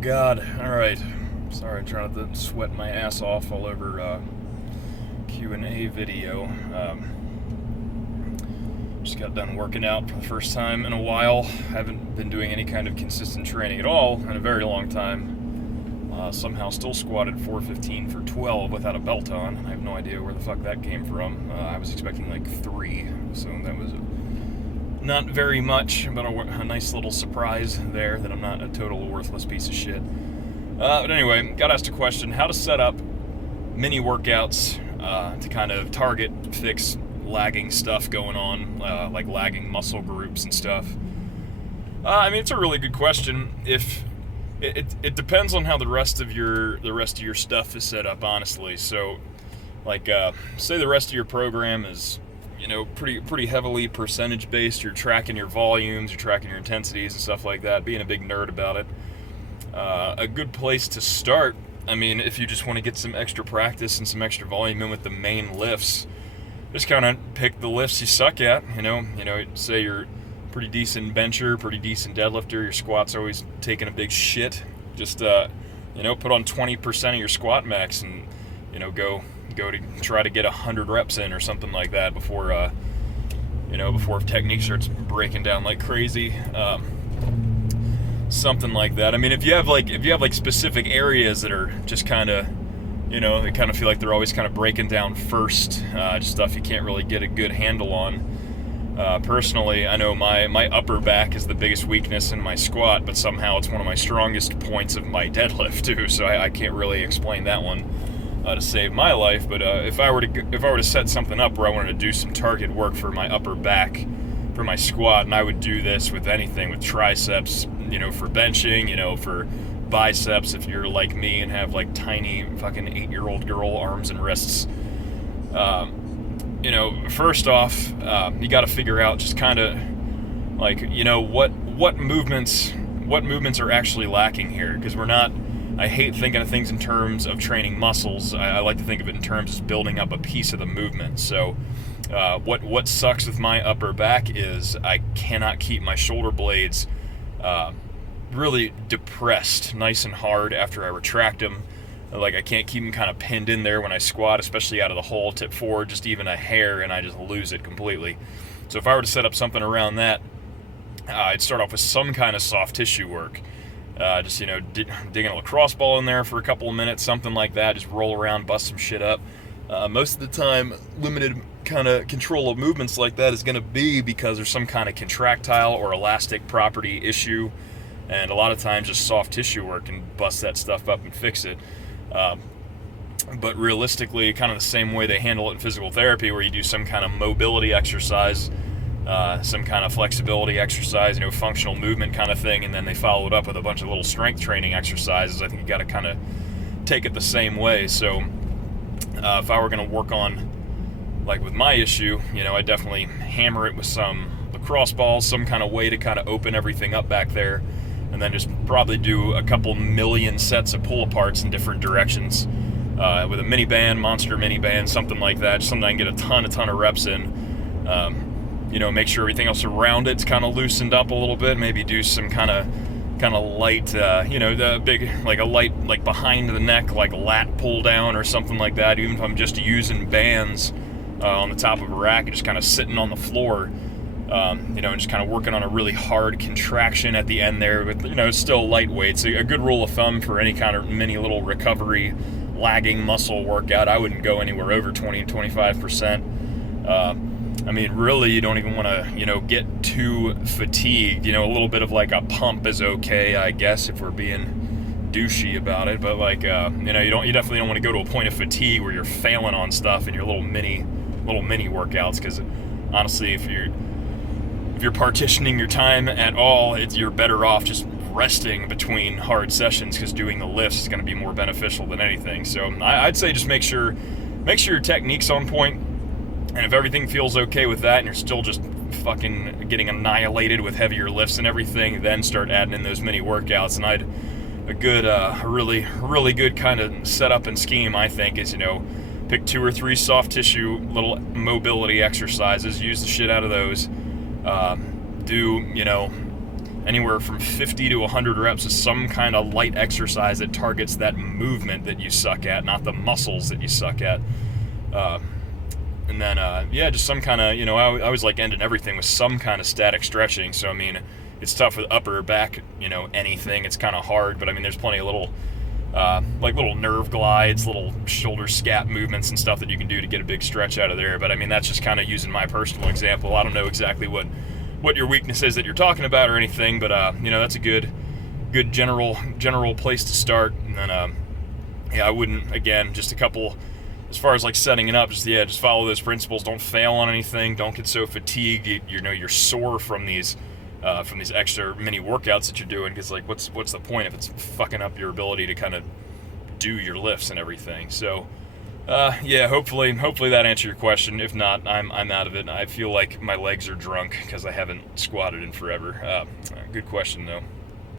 God. Alright. Sorry, I'm trying not to sweat my ass off all over Q&A video. Just got done working out for the first time in a while. Haven't been doing any kind of consistent training at all in a very long time. Somehow still squatted 415 for 12 without a belt on. I have no idea where the fuck that came from. I was expecting like 3, so that was not very much, but a nice little surprise there that I'm not a total worthless piece of shit. But anyway, got asked a question: how to set up mini workouts to kind of target, fix lagging stuff going on, like lagging muscle groups and stuff. I mean, it's a really good question. If it depends on how the rest of your stuff is set up, honestly. So, like, say the rest of your program is, pretty heavily percentage based. You're tracking your volumes, you're tracking your intensities and stuff like that. Being a big nerd about it. A good place to start, I mean, if you just want to get some extra practice and some extra volume in with the main lifts, just kind of pick the lifts you suck at. Say you're pretty decent bencher, pretty decent deadlifter, your squat's always taking a big shit. Just put on 20% of your squat max and go to try to get 100 reps in or something like that before technique starts breaking down like crazy. Something like that. I mean, if you have specific areas that are just kind of, they kind of feel like they're always kind of breaking down first, just stuff you can't really get a good handle on. Personally, I know my upper back is the biggest weakness in my squat, but somehow it's one of my strongest points of my deadlift too. So I can't really explain that one to save my life. But if I were to set something up where I wanted to do some target work for my upper back for my squat, and I would do this with anything, with triceps, for benching, for biceps if you're like me and have like tiny fucking 8-year-old girl arms and wrists. First off, you got to figure out just kind of like, what movements are actually lacking here, because I hate thinking of things in terms of training muscles. I like to think of it in terms of building up a piece of the movement. So what sucks with my upper back is I cannot keep my shoulder blades really depressed nice and hard after I retract them. Like, I can't keep them kind of pinned in there when I squat, especially out of the hole, tip forward just even a hair, and I just lose it completely. So if I were to set up something around that, I'd start off with some kind of soft tissue work. Digging a lacrosse ball in there for a couple of minutes, something like that. Just roll around, bust some shit up. Most of the time, limited kind of control of movements like that is going to be because there's some kind of contractile or elastic property issue, and a lot of times just soft tissue work can bust that stuff up and fix it. But realistically, kind of the same way they handle it in physical therapy, where you do some kind of mobility exercise, some kind of flexibility exercise, functional movement kind of thing, and then they follow it up with a bunch of little strength training exercises. I think you got to kind of take it the same way. So if I were going to work on, like with my issue, I'd definitely hammer it with some lacrosse balls, some kind of way to kind of open everything up back there, and then just probably do a couple million sets of pull-aparts in different directions with a mini band, monster mini band, something like that, just something I can get a ton of reps in. Make sure everything else around it's kind of loosened up a little bit. Maybe do some kind of light, the big, like a light, like behind the neck, like lat pull down or something like that. Even if I'm just using bands on the top of a rack and just kind of sitting on the floor, and just kind of working on a really hard contraction at the end there with, it's still lightweight. So a good rule of thumb for any kind of mini little recovery lagging muscle workout, I wouldn't go anywhere over 20-25%. I mean, really, you don't even want to, get too fatigued. A little bit of like a pump is okay, I guess, if we're being douchey about it. But like, you definitely don't want to go to a point of fatigue where you're failing on stuff in your little mini workouts. Because honestly, if you're partitioning your time at all, you're better off just resting between hard sessions, because doing the lifts is going to be more beneficial than anything. So I'd say just make sure your technique's on point. And if everything feels okay with that and you're still just fucking getting annihilated with heavier lifts and everything, then start adding in those mini workouts. And a really good kind of setup and scheme, I think, is, pick 2 or 3 soft tissue little mobility exercises, use the shit out of those. Do anywhere from 50 to 100 reps is some kind of light exercise that targets that movement that you suck at, not the muscles that you suck at. And then, just some kind of, I always like ending everything with some kind of static stretching. So, I mean, it's tough with upper back, anything. It's kind of hard, but I mean, there's plenty of little, little nerve glides, little shoulder scap movements and stuff that you can do to get a big stretch out of there. But I mean, that's just kind of using my personal example. I don't know exactly what your weakness is that you're talking about or anything, but, that's a good general place to start. And then, I wouldn't, again, just a couple, as far as like setting it up, just follow those principles. Don't fail on anything. Don't get so fatigued. You're sore from these extra mini workouts that you're doing, because like what's the point if it's fucking up your ability to kind of do your lifts and everything. So hopefully that answered your question. If not, I'm out of it. I feel like my legs are drunk because I haven't squatted in forever. Good question though.